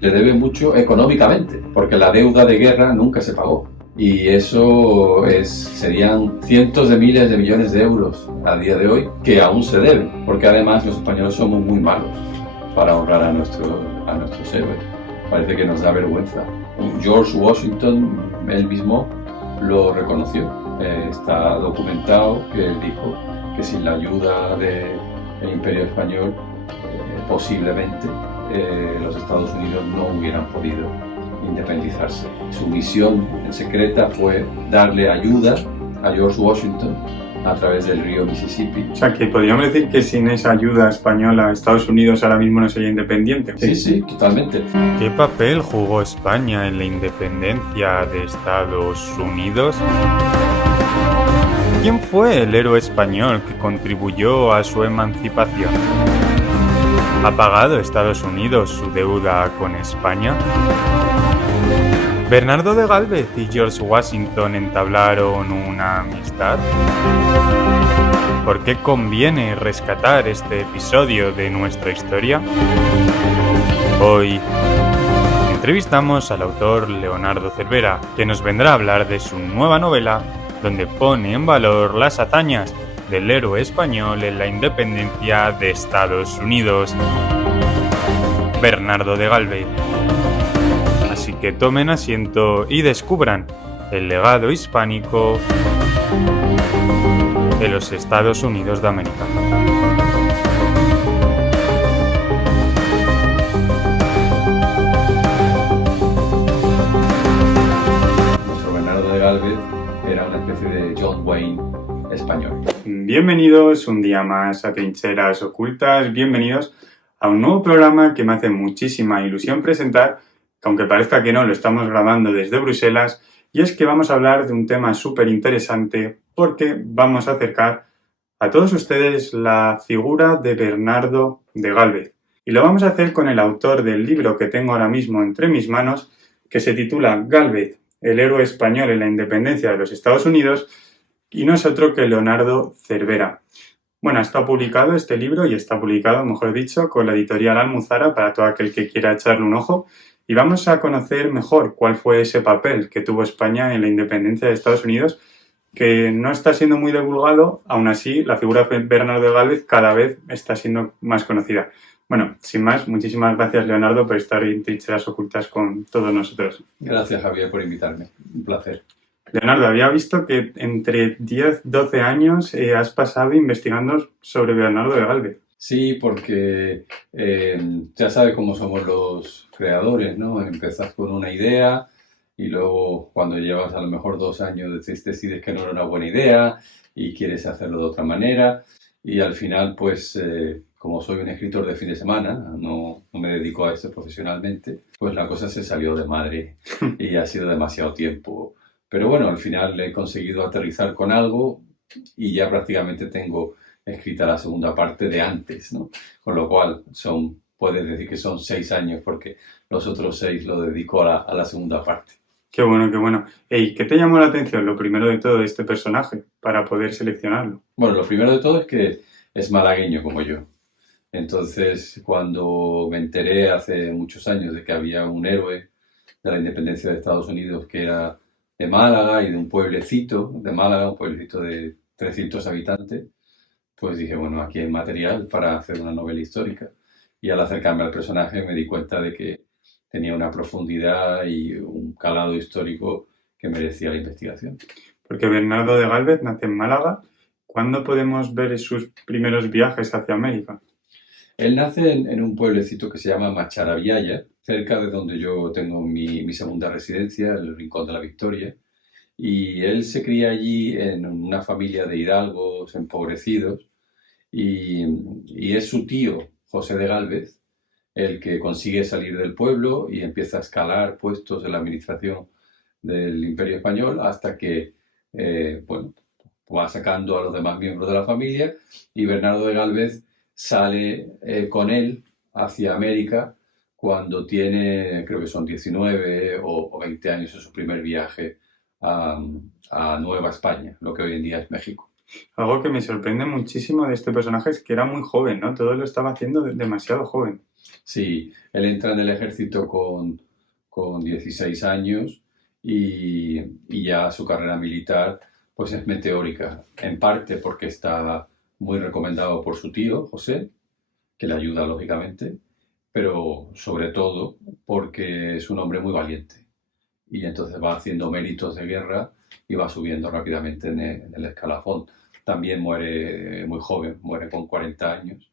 Le debe mucho económicamente, porque la deuda de guerra nunca se pagó. Y eso serían cientos de miles de millones de euros a día de hoy que aún se deben, porque además los españoles somos muy malos para honrar a nuestros héroes. Parece que nos da vergüenza. George Washington, él mismo, lo reconoció. Está documentado que él dijo que sin la ayuda del Imperio Español, posiblemente los Estados Unidos no hubieran podido independizarse. Su misión en secreta fue darle ayuda a George Washington a través del río Mississippi. O sea, que podríamos decir que sin esa ayuda española, Estados Unidos ahora mismo no sería independiente. Sí, totalmente. ¿Qué papel jugó España en la independencia de Estados Unidos? ¿Quién fue el héroe español que contribuyó a su emancipación? ¿Ha pagado Estados Unidos su deuda con España? ¿Bernardo de Gálvez y George Washington entablaron una amistad? ¿Por qué conviene rescatar este episodio de nuestra historia? Hoy entrevistamos al autor Leonardo Cervera, que nos vendrá a hablar de su nueva novela, donde pone en valor las hazañas del héroe español en la independencia de Estados Unidos, Bernardo de Gálvez. Así que tomen asiento y descubran el legado hispánico de los Estados Unidos de América. Nuestro Bernardo de Gálvez era una especie de John Wayne español. Bienvenidos un día más a Trincheras Ocultas, bienvenidos a un nuevo programa que me hace muchísima ilusión presentar, que aunque parezca que no, lo estamos grabando desde Bruselas, y es que vamos a hablar de un tema súper interesante porque vamos a acercar a todos ustedes la figura de Bernardo de Gálvez. Y lo vamos a hacer con el autor del libro que tengo ahora mismo entre mis manos, que se titula Gálvez, el héroe español en la independencia de los Estados Unidos, y no es otro que Leonardo Cervera. Bueno, está publicado este libro y está publicado, mejor dicho, con la editorial Almuzara para todo aquel que quiera echarle un ojo. Y vamos a conocer mejor cuál fue ese papel que tuvo España en la independencia de Estados Unidos, que no está siendo muy divulgado, aún así la figura de Bernardo de Gálvez cada vez está siendo más conocida. Bueno, sin más, muchísimas gracias Leonardo por estar en Trincheras Ocultas con todos nosotros. Gracias, Javier, por invitarme. Un placer. Leonardo, había visto que entre 10-12 años has pasado investigando sobre Bernardo de Gálvez. Sí, porque ya sabes cómo somos los creadores, ¿no? Empiezas con una idea y luego cuando llevas a lo mejor 2 años decides que no era una buena idea y quieres hacerlo de otra manera y al final pues como soy un escritor de fin de semana, no me dedico a esto profesionalmente, pues la cosa se salió de madre y ha sido demasiado tiempo. Pero bueno, al final he conseguido aterrizar con algo y ya prácticamente tengo escrita la segunda parte de antes, ¿no? Con lo cual puedes decir que son 6 años porque los otros 6 lo dedico a la segunda parte. Qué bueno, qué bueno. Ey, ¿qué te llamó la atención, lo primero de todo, de este personaje, para poder seleccionarlo? Bueno, lo primero de todo es que es malagueño como yo. Entonces, cuando me enteré hace muchos años de que había un héroe de la independencia de Estados Unidos que era de Málaga y de un pueblecito de Málaga, un pueblecito de 300 habitantes, pues dije, bueno, aquí hay material para hacer una novela histórica. Y al acercarme al personaje me di cuenta de que tenía una profundidad y un calado histórico que merecía la investigación. Porque Bernardo de Gálvez nace en Málaga. ¿Cuándo podemos ver sus primeros viajes hacia América? Él nace en un pueblecito que se llama Macharabiaya, cerca de donde yo tengo mi segunda residencia, el Rincón de la Victoria. Y él se cría allí en una familia de hidalgos empobrecidos y es su tío, José de Gálvez, el que consigue salir del pueblo y empieza a escalar puestos en la administración del Imperio Español hasta que va sacando a los demás miembros de la familia y Bernardo de Gálvez sale con él hacia América cuando tiene, creo que son 19 o 20 años en su primer viaje a Nueva España, lo que hoy en día es México. Algo que me sorprende muchísimo de este personaje es que era muy joven, ¿no? Todo lo estaba haciendo demasiado joven. Sí, él entra en el ejército con 16 años y ya su carrera militar pues es meteórica, en parte porque está muy recomendado por su tío, José, que le ayuda lógicamente, pero sobre todo porque es un hombre muy valiente y entonces va haciendo méritos de guerra y va subiendo rápidamente en el escalafón. También muere muy joven, muere con 40 años,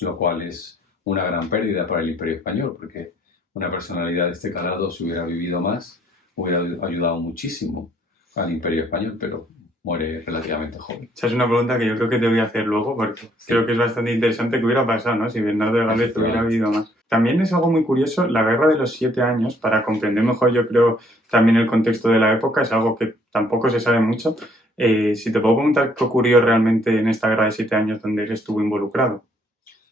lo cual es una gran pérdida para el Imperio Español, porque una personalidad de este calado, si hubiera vivido más, hubiera ayudado muchísimo al Imperio Español, pero muere relativamente joven. Esa es una pregunta que yo creo que te voy a hacer luego, porque creo que es bastante interesante que hubiera pasado, ¿no? Si Bernardo de Galvez hubiera vivido más. También es algo muy curioso, la Guerra de los 7 años, para comprender mejor, yo creo, también el contexto de la época, es algo que tampoco se sabe mucho. Si te puedo preguntar qué ocurrió realmente en esta Guerra de 7 años donde él estuvo involucrado.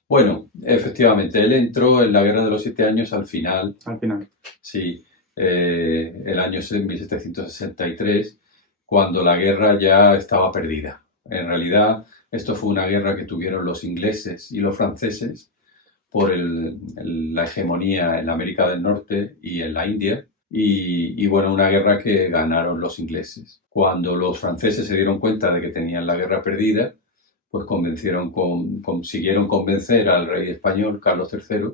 Bueno, efectivamente, él entró en la Guerra de los 7 años al final. Al final. Sí, el año 1763, cuando la guerra ya estaba perdida. En realidad, esto fue una guerra que tuvieron los ingleses y los franceses por la hegemonía en América del Norte y en la India. Y bueno, una guerra que ganaron los ingleses. Cuando los franceses se dieron cuenta de que tenían la guerra perdida, pues consiguieron convencer al rey español, Carlos III,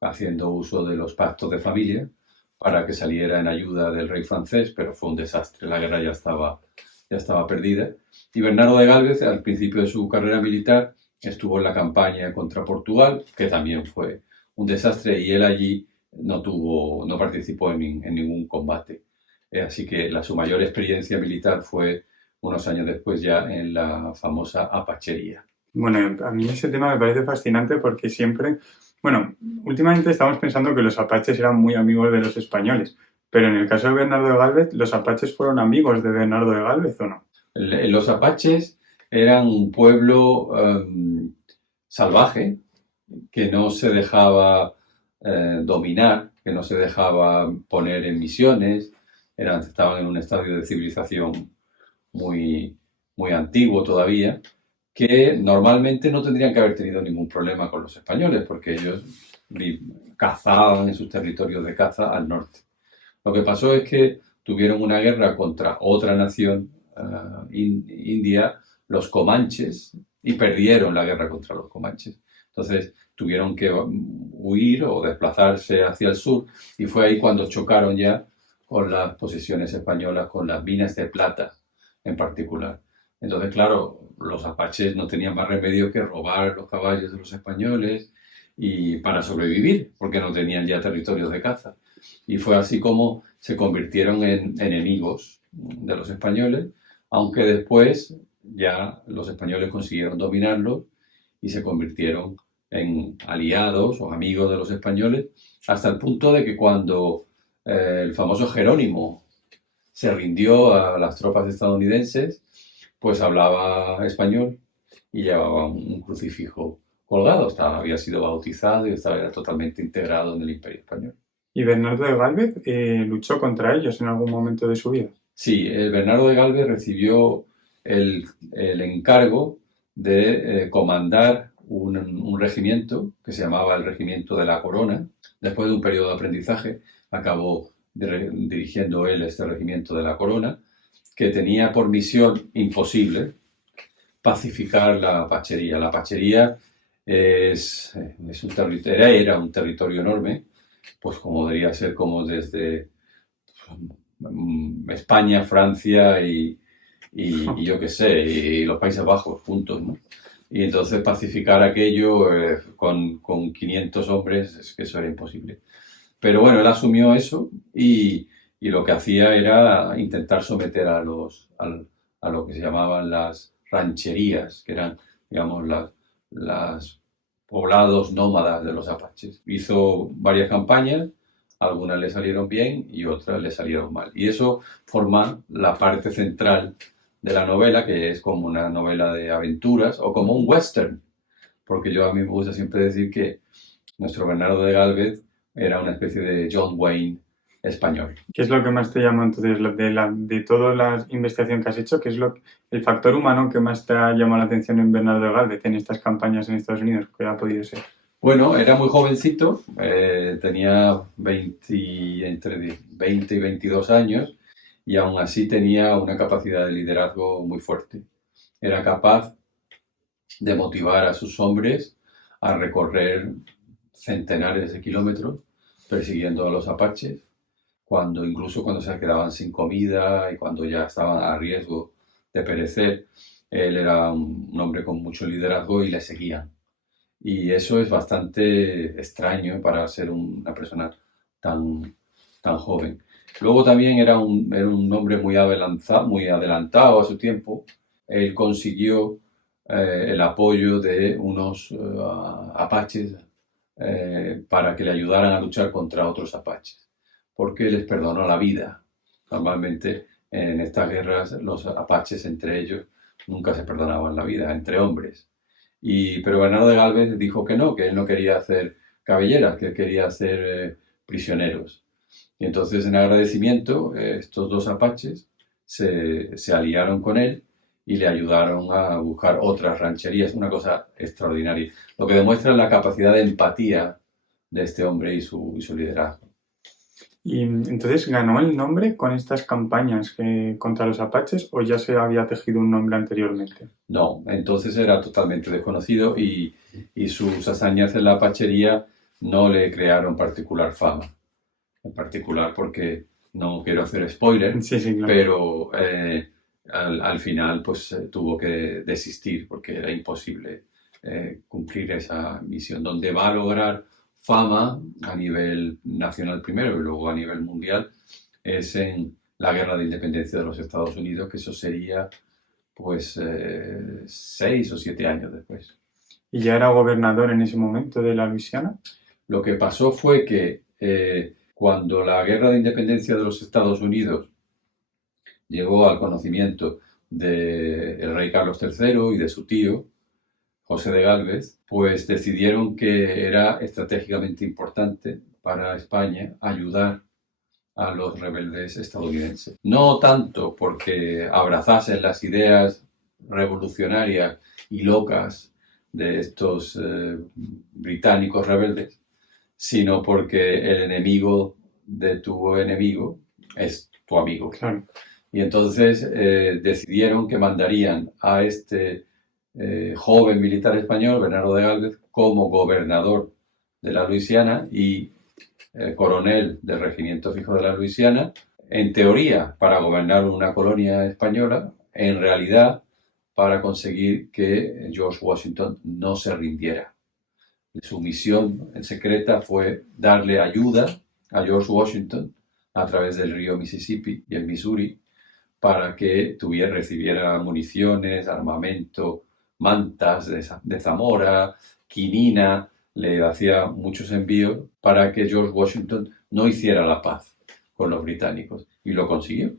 haciendo uso de los pactos de familia, para que saliera en ayuda del rey francés, pero fue un desastre, la guerra ya estaba perdida. Y Bernardo de Gálvez, al principio de su carrera militar, estuvo en la campaña contra Portugal, que también fue un desastre, y él allí no participó en ningún combate. Así que su mayor experiencia militar fue unos años después ya en la famosa apachería. Bueno, a mí ese tema me parece fascinante porque siempre... Bueno, últimamente estamos pensando que los apaches eran muy amigos de los españoles, pero en el caso de Bernardo de Gálvez, ¿los apaches fueron amigos de Bernardo de Gálvez o no? Los apaches eran un pueblo salvaje que no se dejaba dominar, que no se dejaba poner en misiones, estaban en un estadio de civilización muy, muy antiguo todavía, que normalmente no tendrían que haber tenido ningún problema con los españoles, porque ellos cazaban en sus territorios de caza al norte. Lo que pasó es que tuvieron una guerra contra otra nación india, los comanches, y perdieron la guerra contra los comanches. Entonces tuvieron que huir o desplazarse hacia el sur, y fue ahí cuando chocaron ya con las posesiones españolas, con las minas de plata en particular. Entonces, claro, los apaches no tenían más remedio que robar los caballos de los españoles y para sobrevivir, porque no tenían ya territorios de caza. Y fue así como se convirtieron en enemigos de los españoles, aunque después ya los españoles consiguieron dominarlos y se convirtieron en aliados o amigos de los españoles, hasta el punto de que cuando el famoso Jerónimo se rindió a las tropas estadounidenses, pues hablaba español y llevaba un crucifijo colgado. Había sido bautizado y estaba totalmente integrado en el Imperio Español. ¿Y Bernardo de Gálvez luchó contra ellos en algún momento de su vida? Sí, Bernardo de Gálvez recibió el encargo de comandar un regimiento que se llamaba el Regimiento de la Corona. Después de un periodo de aprendizaje, acabó dirigiendo él este Regimiento de la Corona, que tenía por misión imposible pacificar la apachería. La apachería era un territorio enorme, pues como debería ser como desde España, Francia y yo qué sé, y los Países Bajos juntos, ¿no? Y entonces pacificar aquello con 500 hombres, es que eso era imposible. Pero bueno, él asumió eso y lo que hacía era intentar someter a lo que se llamaban las rancherías, que eran, digamos, las poblados nómadas de los apaches. Hizo varias campañas, algunas le salieron bien y otras le salieron mal. Y eso forma la parte central de la novela, que es como una novela de aventuras o como un western, porque a mí me gusta siempre decir que nuestro Bernardo de Gálvez era una especie de John Wayne español. ¿Qué es lo que más te llamó entonces de toda la investigación que has hecho? ¿Qué es el factor humano que más te ha llamado la atención en Bernardo de Gálvez en estas campañas en Estados Unidos? ¿Qué ha podido ser? Bueno, era muy jovencito, tenía entre 20 y 22 años y aún así tenía una capacidad de liderazgo muy fuerte. Era capaz de motivar a sus hombres a recorrer centenares de kilómetros persiguiendo a los apaches, incluso cuando se quedaban sin comida y cuando ya estaban a riesgo de perecer. Él era un hombre con mucho liderazgo y le seguían. Y eso es bastante extraño para ser una persona tan joven. Luego también era un hombre muy adelantado a su tiempo. Él consiguió el apoyo de unos apaches para que le ayudaran a luchar contra otros apaches, porque les perdonó la vida. Normalmente en estas guerras los apaches entre ellos nunca se perdonaban la vida, entre hombres. Pero Bernardo de Gálvez dijo que él no quería hacer cabelleras, que él quería hacer prisioneros. Y entonces, en agradecimiento, estos dos apaches se aliaron con él y le ayudaron a buscar otras rancherías, una cosa extraordinaria. Lo que demuestra la capacidad de empatía de este hombre y su liderazgo. ¿Y entonces ganó el nombre con estas campañas contra los apaches o ya se había tejido un nombre anteriormente? No, entonces era totalmente desconocido y sus hazañas en la apachería no le crearon particular fama. En particular porque no quiero hacer spoiler, Sí, claro. Pero al final pues tuvo que desistir porque era imposible cumplir esa misión. Donde va a lograr fama a nivel nacional primero y luego a nivel mundial es en la guerra de independencia de los Estados Unidos, que eso sería pues 6 o 7 años después. ¿Y ya era gobernador en ese momento de la Luisiana? Lo que pasó fue que cuando la guerra de independencia de los Estados Unidos llegó al conocimiento del rey Carlos III y de su tío, José de Gálvez, pues decidieron que era estratégicamente importante para España ayudar a los rebeldes estadounidenses. No tanto porque abrazasen las ideas revolucionarias y locas de estos británicos rebeldes, sino porque el enemigo de tu enemigo es tu amigo. Claro. Y entonces decidieron que mandarían a este joven militar español, Bernardo de Gálvez, como gobernador de la Luisiana y coronel del Regimiento Fijo de la Luisiana, en teoría para gobernar una colonia española, en realidad para conseguir que George Washington no se rindiera. Su misión en secreta fue darle ayuda a George Washington a través del río Mississippi y el Missouri para que recibiera municiones, armamento, mantas de Zamora, quinina. Le hacía muchos envíos para que George Washington no hiciera la paz con los británicos, y lo consiguió.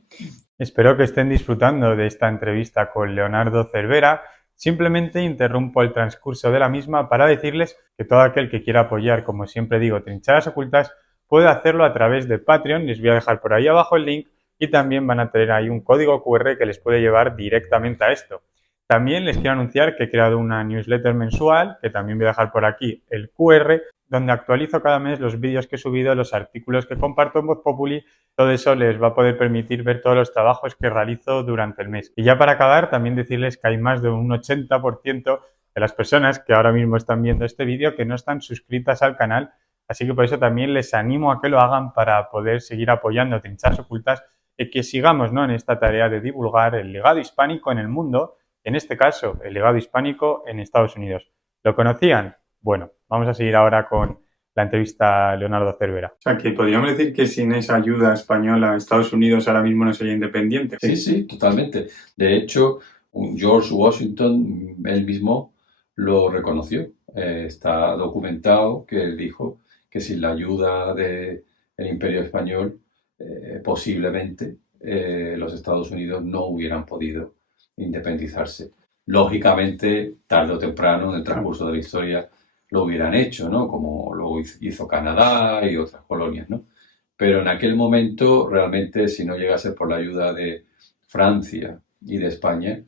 Espero que estén disfrutando de esta entrevista con Leonardo Cervera. Simplemente interrumpo el transcurso de la misma para decirles que todo aquel que quiera apoyar, como siempre digo, Trincheras Ocultas, puede hacerlo a través de Patreon. Les voy a dejar por ahí abajo el link y también van a tener ahí un código QR que les puede llevar directamente a esto. También les quiero anunciar que he creado una newsletter mensual, que también voy a dejar por aquí el QR, donde actualizo cada mes los vídeos que he subido, los artículos que comparto en Voz Populi. Todo eso les va a poder permitir ver todos los trabajos que realizo durante el mes. Y ya para acabar, también decirles que hay más de un 80% de las personas que ahora mismo están viendo este vídeo que no están suscritas al canal. Así que por eso también les animo a que lo hagan para poder seguir apoyando a Trincheras Ocultas y que sigamos, ¿no?, en esta tarea de divulgar el legado hispánico en el mundo. En este caso, el legado hispánico en Estados Unidos. ¿Lo conocían? Bueno, vamos a seguir ahora con la entrevista a Leonardo Cervera. O sea, que podríamos decir que sin esa ayuda española, Estados Unidos ahora mismo no sería independiente. Sí, totalmente. De hecho, George Washington, él mismo lo reconoció. Está documentado que él dijo que sin la ayuda del Imperio Español, posiblemente los Estados Unidos no hubieran podido independizarse. Lógicamente, tarde o temprano, en el transcurso de la historia, lo hubieran hecho, ¿no?, como lo hizo Canadá y otras colonias, ¿no? Pero en aquel momento, realmente, si no llegase por la ayuda de Francia y de España,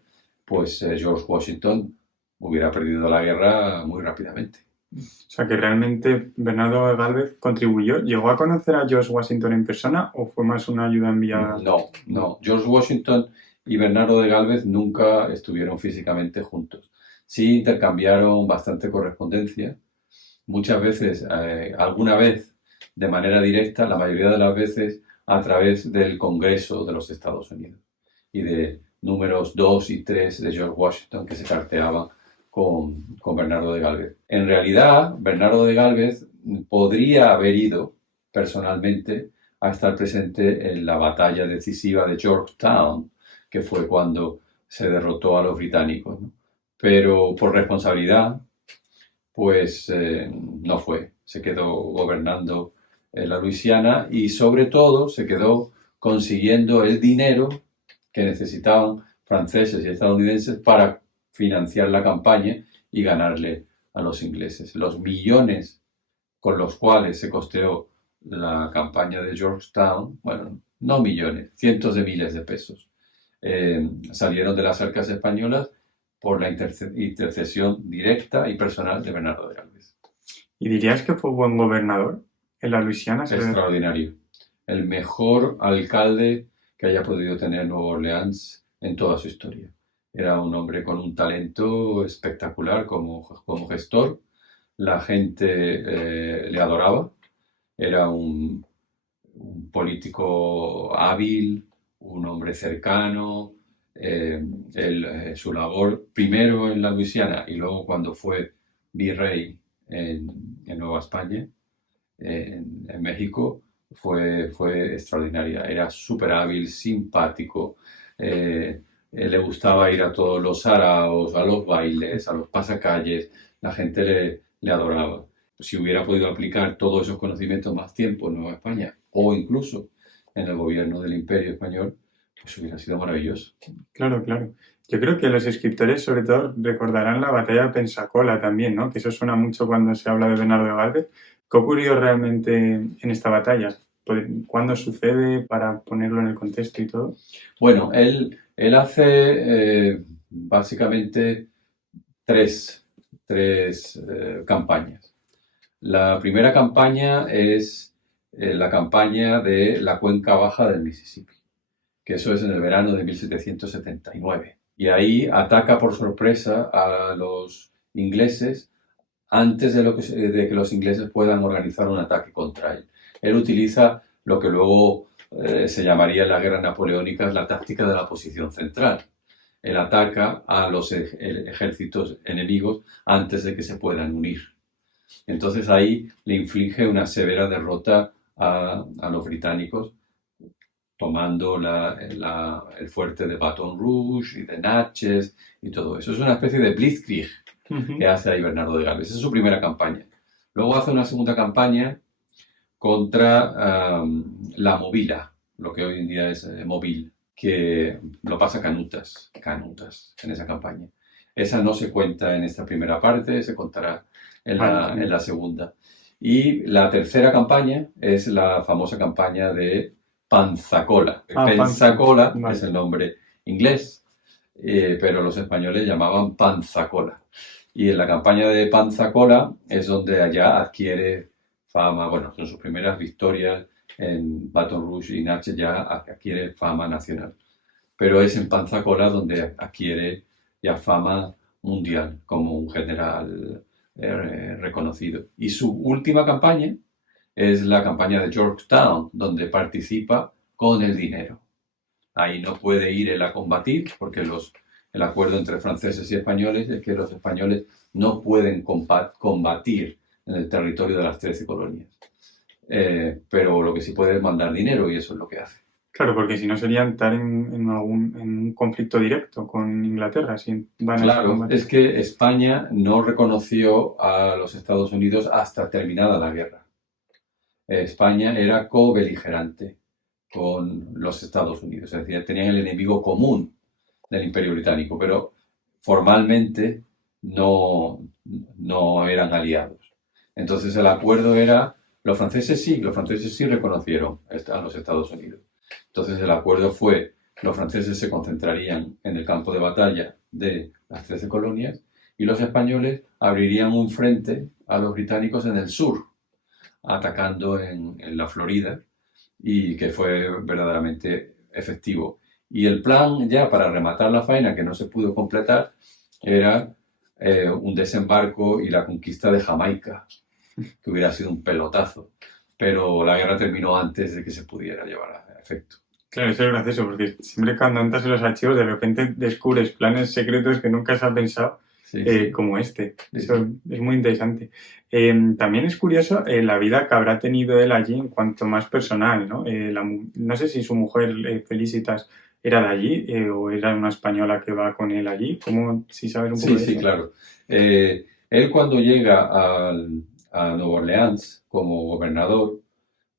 pues George Washington hubiera perdido la guerra muy rápidamente. O sea que realmente Bernardo de Gálvez contribuyó. ¿Llegó a conocer a George Washington en persona o fue más una ayuda enviada? No. George Washington y Bernardo de Gálvez nunca estuvieron físicamente juntos. Sí intercambiaron bastante correspondencia. Muchas veces, alguna vez de manera directa, la mayoría de las veces a través del Congreso de los Estados Unidos y de números 2 y 3 de George Washington que se carteaban con Bernardo de Gálvez. En realidad, Bernardo de Gálvez podría haber ido personalmente a estar presente en la batalla decisiva de Yorktown, que fue cuando se derrotó a los británicos, ¿no? Pero por responsabilidad, pues no fue. Se quedó gobernando la Luisiana y sobre todo se quedó consiguiendo el dinero que necesitaban franceses y estadounidenses para financiar la campaña y ganarle a los ingleses. Los millones con los cuales se costeó la campaña de Yorktown, bueno, no millones, cientos de miles de pesos, salieron de las arcas españolas por la intercesión directa y personal de Bernardo de Gálvez. ¿Y dirías que fue buen gobernador en la Luisiana? Extraordinario. El mejor alcalde que haya podido tener Nueva Orleans en toda su historia. Era un hombre con un talento espectacular como gestor. La gente le adoraba. Era un político hábil, un hombre cercano. Su labor primero en la Luisiana y luego cuando fue virrey en Nueva España, en México, fue extraordinaria. Era súper hábil, simpático. Le gustaba ir a todos los saraos, a los bailes, a los pasacalles. La gente le adoraba. Si hubiera podido aplicar todos esos conocimientos más tiempo en Nueva España o incluso en el gobierno del Imperio Español, pues hubiera sido maravilloso. Claro. Yo creo que los escritores sobre todo recordarán la batalla de Pensacola también, ¿no? Que eso suena mucho cuando se habla de Bernardo de Gálvez. ¿Qué ocurrió realmente en esta batalla? ¿Cuándo sucede para ponerlo en el contexto y todo? Bueno, él hace básicamente tres campañas. La primera campaña es la campaña de la cuenca baja del Mississippi, que eso es en el verano de 1779. Y ahí ataca por sorpresa a los ingleses antes de que los ingleses puedan organizar un ataque contra él. Él utiliza lo que luego se llamaría en las guerras napoleónicas la táctica de la posición central. Él ataca a los ejércitos enemigos antes de que se puedan unir. Entonces ahí le inflige una severa derrota a los británicos, tomando el fuerte de Baton Rouge y de Natchez y todo eso. Es una especie de blitzkrieg que hace ahí Bernardo de Gálvez. Esa es su primera campaña. Luego hace una segunda campaña contra la Movila, lo que hoy en día es Mobile, que lo pasa canutas en esa campaña. Esa no se cuenta en esta primera parte, se contará en la segunda. Y la tercera campaña es la famosa campaña de Pensacola. Pensacola es el nombre inglés, pero los españoles llamaban Pensacola. Y en la campaña de Pensacola es donde allá adquiere fama, bueno, son sus primeras victorias en Baton Rouge y Natchez, ya adquiere fama nacional. Pero es en Pensacola donde adquiere ya fama mundial como un general reconocido. Y su última campaña es la campaña de Yorktown, donde participa con el dinero. Ahí no puede ir él a combatir, porque el acuerdo entre franceses y españoles es que los españoles no pueden combatir en el territorio de las 13 colonias. Pero lo que sí puede es mandar dinero y eso es lo que hace. Claro, porque si no sería entrar en un conflicto directo con Inglaterra. Si van claro, es que España no reconoció a los Estados Unidos hasta terminada la guerra. España era co-beligerante con los Estados Unidos, es decir, tenían el enemigo común del Imperio Británico, pero formalmente no eran aliados. Entonces el acuerdo era Los franceses sí reconocieron a los Estados Unidos. Entonces el acuerdo fue, los franceses se concentrarían en el campo de batalla de las 13 colonias y los españoles abrirían un frente a los británicos en el sur, atacando en la Florida, y que fue verdaderamente efectivo. Y el plan, ya para rematar la faena que no se pudo completar, era un desembarco y la conquista de Jamaica, que hubiera sido un pelotazo. Pero la guerra terminó antes de que se pudiera llevar a efecto. Claro, eso es gracioso, porque siempre cuando entras en los archivos de repente descubres planes secretos que nunca se han pensado, como este. Eso es muy interesante. También es curioso la vida que habrá tenido él allí en cuanto más personal, ¿no? No sé si su mujer, Felicitas, era de allí o era una española que va con él allí. ¿Cómo, si sabes un poco de eso? Sí, claro. Él cuando llega a Nueva Orleans como gobernador,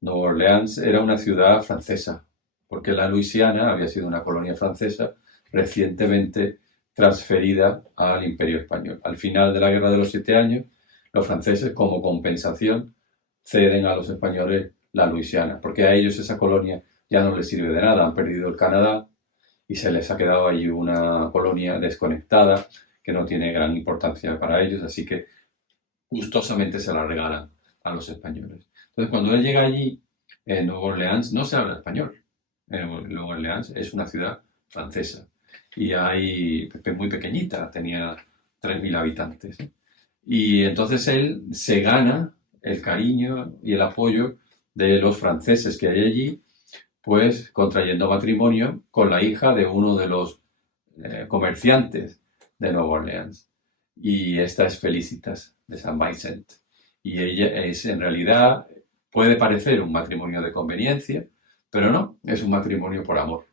Nueva Orleans era una ciudad francesa, porque la Luisiana había sido una colonia francesa recientemente transferida al Imperio Español. Al final de la Guerra de los 7 Años, los franceses, como compensación, ceden a los españoles la Luisiana, porque a ellos esa colonia ya no les sirve de nada. Han perdido el Canadá y se les ha quedado allí una colonia desconectada que no tiene gran importancia para ellos, así que gustosamente se la regalan a los españoles. Entonces, cuando él llega allí, en Nueva Orleans no se habla español. Nueva Orleans es una ciudad francesa y hay muy pequeñita, tenía 3.000 habitantes. Y entonces él se gana el cariño y el apoyo de los franceses que hay allí, pues contrayendo matrimonio con la hija de uno de los comerciantes de Nueva Orleans. Y esta es Felicitas de Saint Vincent. Y ella es, en realidad, puede parecer un matrimonio de conveniencia, pero no, es un matrimonio por amor.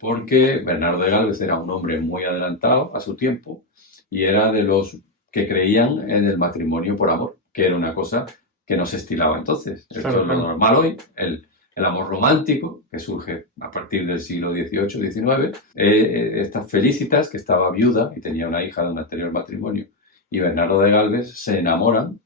Porque Bernardo de Gálvez era un hombre muy adelantado a su tiempo y era de los que creían en el matrimonio por amor, que era una cosa que no se estilaba entonces. Esto es lo normal hoy, el amor romántico, que surge a partir del siglo XVIII-XIX. Estas Felicitas, que estaba viuda y tenía una hija de un anterior matrimonio, y Bernardo de Gálvez se enamoran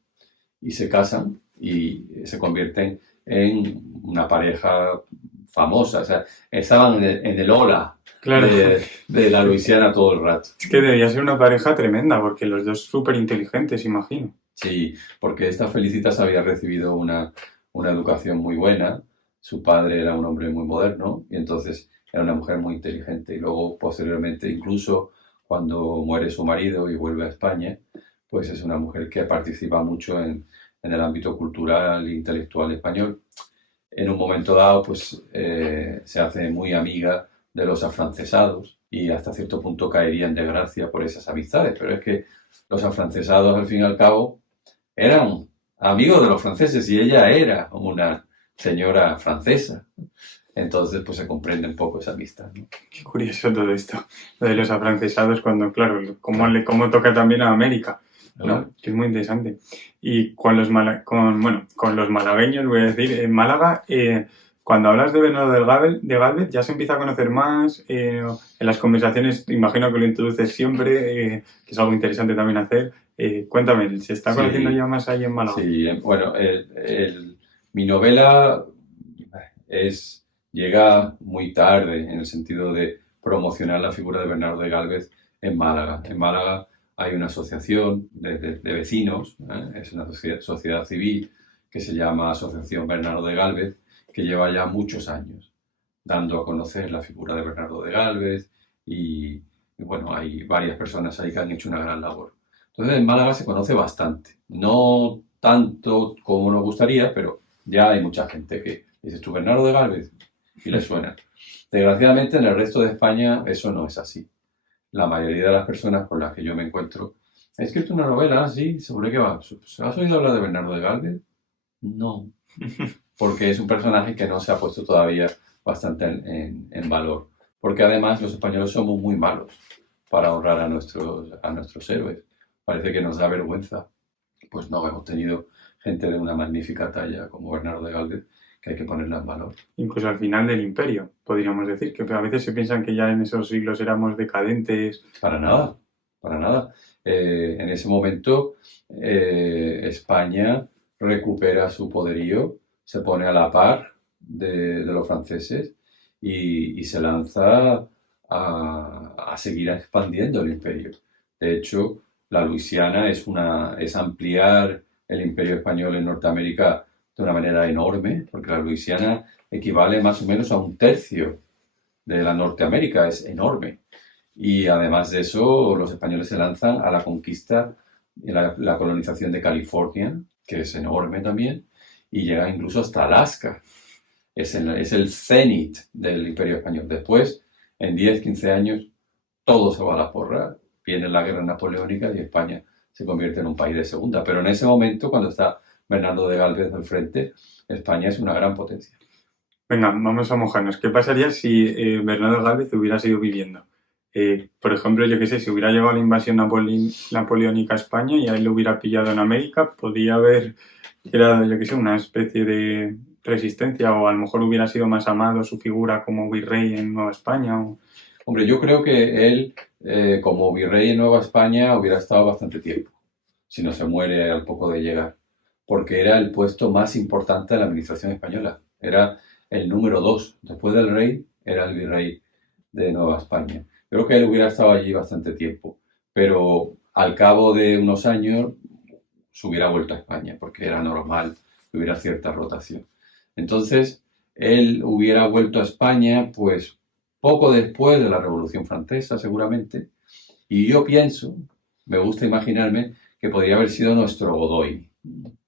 y se casan y se convierten en una pareja famosa. O sea, estaban en el ola, claro, de la Luisiana todo el rato. Es que debía ser una pareja tremenda, porque los dos súper inteligentes, imagino. Sí, porque esta Felicitas había recibido una educación muy buena. Su padre era un hombre muy moderno y entonces era una mujer muy inteligente. Y luego, posteriormente, incluso cuando muere su marido y vuelve a España, pues es una mujer que participa mucho en el ámbito cultural e intelectual español. En un momento dado, pues se hace muy amiga de los afrancesados y hasta cierto punto caería en desgracia por esas amistades. Pero es que los afrancesados, al fin y al cabo, eran amigos de los franceses y ella era una señora francesa. Entonces, pues se comprende un poco esa amistad, ¿no? Qué curioso todo esto, lo de los afrancesados, cuando, claro, cómo toca también a América, ¿no? Que es muy interesante. Y con los malagueños, voy a decir, en Málaga, cuando hablas de Bernardo de Gálvez, ya se empieza a conocer más, en las conversaciones, imagino que lo introduces siempre, que es algo interesante también hacer. Cuéntame, ¿se está conociendo ya más ahí en Málaga? Sí, bueno, mi novela llega muy tarde en el sentido de promocionar la figura de Bernardo de Gálvez en Málaga. En Málaga hay una asociación de vecinos, es una sociedad civil que se llama Asociación Bernardo de Gálvez, que lleva ya muchos años dando a conocer la figura de Bernardo de Gálvez y bueno, hay varias personas ahí que han hecho una gran labor. Entonces en Málaga se conoce bastante, no tanto como nos gustaría, pero ya hay mucha gente que dice, ¿tú Bernardo de Gálvez? Y le suena. Desgraciadamente en el resto de España eso no es así. La mayoría de las personas con las que yo me encuentro, ¿he escrito una novela así? ¿Sobre qué va? ¿Has oído hablar de Bernardo de Gálvez? No, porque es un personaje que no se ha puesto todavía bastante en valor. Porque además los españoles somos muy malos para honrar a nuestros héroes. Parece que nos da vergüenza. Pues no, hemos tenido gente de una magnífica talla como Bernardo de Gálvez que hay que ponerla en valor. Incluso al final del imperio, podríamos decir, que a veces se piensan que ya en esos siglos éramos decadentes. Para nada, para nada. En ese momento España recupera su poderío, se pone a la par de los franceses y se lanza a seguir expandiendo el imperio. De hecho, la Luisiana es ampliar el imperio español en Norteamérica de una manera enorme, porque la Luisiana equivale más o menos a 1/3 de la Norteamérica, es enorme. Y además de eso, los españoles se lanzan a la conquista y la colonización de California, que es enorme también, y llega incluso hasta Alaska. Es el cenit del Imperio Español. Después, en 10-15 años, todo se va a la porra. Viene la guerra napoleónica y España se convierte en un país de segunda. Pero en ese momento, cuando está Bernardo de Gálvez al frente, España es una gran potencia. Venga, vamos a mojarnos. ¿Qué pasaría si Bernardo Gálvez hubiera seguido viviendo? Por ejemplo, yo qué sé, si hubiera llegado la invasión napoleónica a España y a él lo hubiera pillado en América, podría haber creado, yo qué sé, una especie de resistencia, o a lo mejor hubiera sido más amado su figura como virrey en Nueva España. Hombre, yo creo que él, como virrey en Nueva España, hubiera estado bastante tiempo, si no se muere al poco de llegar, porque era el puesto más importante de la administración española. Era el número 2, después del rey, era el virrey de Nueva España. Creo que él hubiera estado allí bastante tiempo, pero al cabo de unos años se hubiera vuelto a España, porque era normal que hubiera cierta rotación. Entonces, él hubiera vuelto a España, pues, poco después de la Revolución Francesa, seguramente, y yo pienso, me gusta imaginarme, que podría haber sido nuestro Godoy,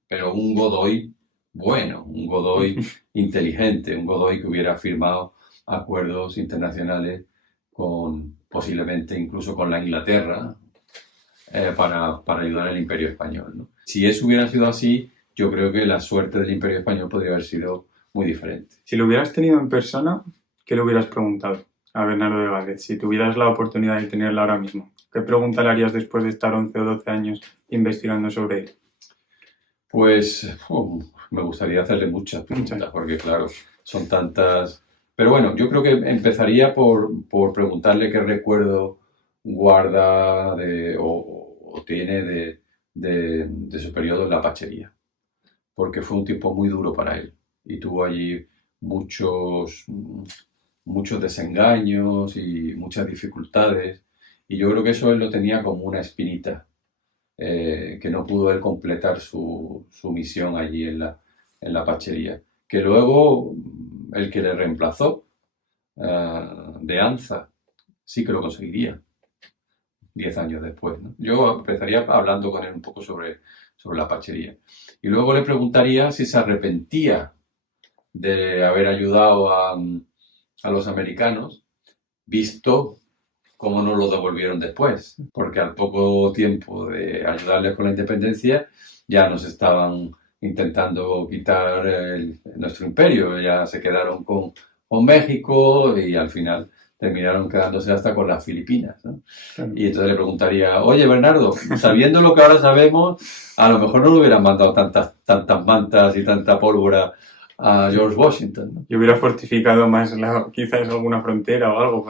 pero un Godoy bueno, un Godoy inteligente, un Godoy que hubiera firmado acuerdos internacionales posiblemente incluso con la Inglaterra, para ayudar al Imperio Español, ¿no? Si eso hubiera sido así, yo creo que la suerte del Imperio Español podría haber sido muy diferente. Si lo hubieras tenido en persona, ¿qué le hubieras preguntado a Bernardo de Gálvez? Si tuvieras la oportunidad de tenerla ahora mismo, ¿qué pregunta le harías después de estar 11 o 12 años investigando sobre él? Pues me gustaría hacerle muchas preguntas, porque claro, son tantas. Pero bueno, yo creo que empezaría por preguntarle qué recuerdo guarda o tiene de su periodo en la Pachería, porque fue un tiempo muy duro para él y tuvo allí muchos desengaños y muchas dificultades, y yo creo que eso él lo tenía como una espinita, que no pudo él completar su misión allí en la Pachería, que luego el que le reemplazó, de Anza, sí que lo conseguiría 10 años después, ¿no? Yo empezaría hablando con él un poco sobre la Pachería, y luego le preguntaría si se arrepentía de haber ayudado a los americanos, visto cómo nos lo devolvieron después, porque al poco tiempo de ayudarles con la independencia ya nos estaban intentando quitar nuestro imperio, ya se quedaron con México y al final terminaron quedándose hasta con las Filipinas, ¿no? Y entonces le preguntaría, oye Bernardo, sabiendo lo que ahora sabemos, a lo mejor no le hubieran mandado tantas mantas y tanta pólvora a George Washington, ¿no? Y hubiera fortificado más quizás alguna frontera o algo.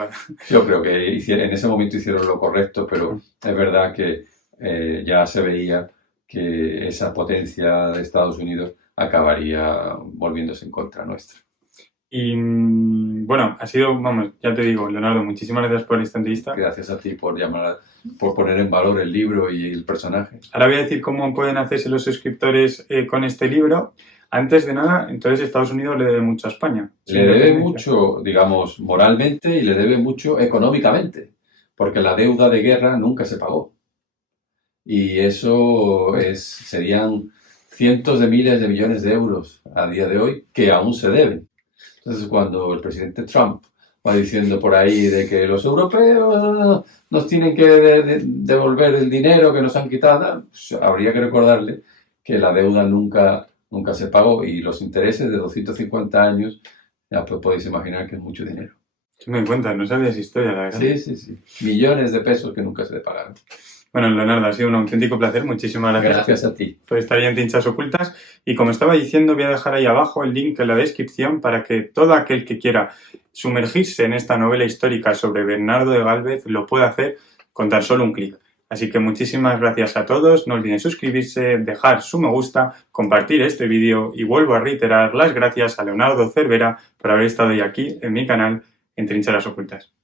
Yo creo que en ese momento hicieron lo correcto, pero es verdad que ya se veía que esa potencia de Estados Unidos acabaría volviéndose en contra nuestra. Y bueno, ha sido, vamos, ya te digo, Leonardo, muchísimas gracias por esta entrevista. Gracias a ti por poner en valor el libro y el personaje. Ahora voy a decir cómo pueden hacerse los suscriptores con este libro. Antes de nada, entonces Estados Unidos le debe mucho a España. Le debe mucho, digamos, moralmente, y le debe mucho económicamente, porque la deuda de guerra nunca se pagó. Y eso serían cientos de miles de millones de euros a día de hoy que aún se deben. Entonces, cuando el presidente Trump va diciendo por ahí de que los europeos nos tienen que devolver el dinero que nos han quitado, pues habría que recordarle que la deuda nunca se pagó, y los intereses de 250 años, ya pues podéis imaginar que es mucho dinero. ¿Qué me cuentas? No sabía esa historia, la verdad. Sí. Millones de pesos que nunca se le pagaron. Bueno, Leonardo, ha sido un auténtico placer. Muchísimas gracias. Gracias a ti por estar ahí en Trincheras Ocultas. Y como estaba diciendo, voy a dejar ahí abajo el link en la descripción para que todo aquel que quiera sumergirse en esta novela histórica sobre Bernardo de Gálvez lo pueda hacer con tan solo un clic. Así que muchísimas gracias a todos, no olviden suscribirse, dejar su me gusta, compartir este vídeo y vuelvo a reiterar las gracias a Leonardo Cervera por haber estado hoy aquí en mi canal en Trincheras Ocultas.